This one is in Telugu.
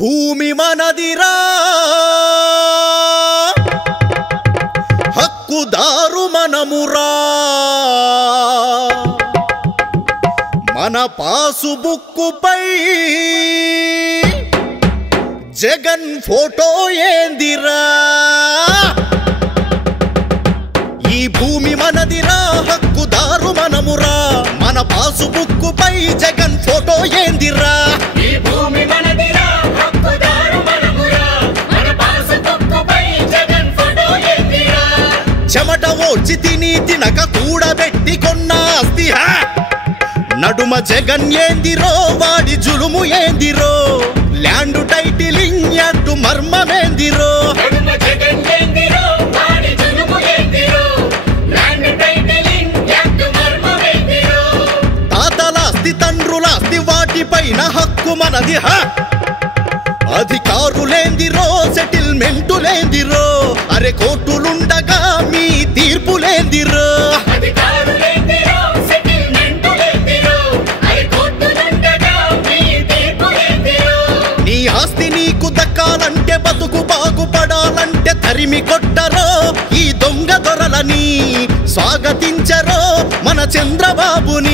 భూమి మనదిరా హక్కుదారు మనమురా మన పాసుబుక్కుపై జగన్ ఫోటో ఏందిరా ఈ భూమి మనదిరా హక్కుదారు మనమురా మన పాసుబుక్కుపై జగన్ ఫోటో ఏందిరా ఈ భూమి మనదిరా హక్కుదారు మనమురా మన పాసుబుక్కుపై జగన్ ఫోటో ఏందిరా చెమట ఓడ్చి తిని తినక కూడబెట్టి కొన్న ఆస్తి నడుమ జగన్ ఏందిరో వాడి జులుము ఏందిరో ల్యాండ్ టైటిలింగ్ యాక్ట్ మర్మమేందిరో నడుమ జగన్ ఏందిరో వాడి జులుము ఏందిరో ల్యాండ్ టైటిలింగ్ యాక్ట్ మర్మమేందిరో తాతలాస్తి తండ్రులాస్తి వాటిపైన హక్కు మనది అధికారులేందిరో సెటిల్మెంటులేందిరో అరే కోర్టులుండగా మీ తీర్పులేందిరో నీ ఆస్తి నీకు దక్కాలంటే బతుకు బాగుపడాలంటే తరిమి కొట్టరో ఈ దొంగ దొరలని స్వాగతించరో మన చంద్రబాబుని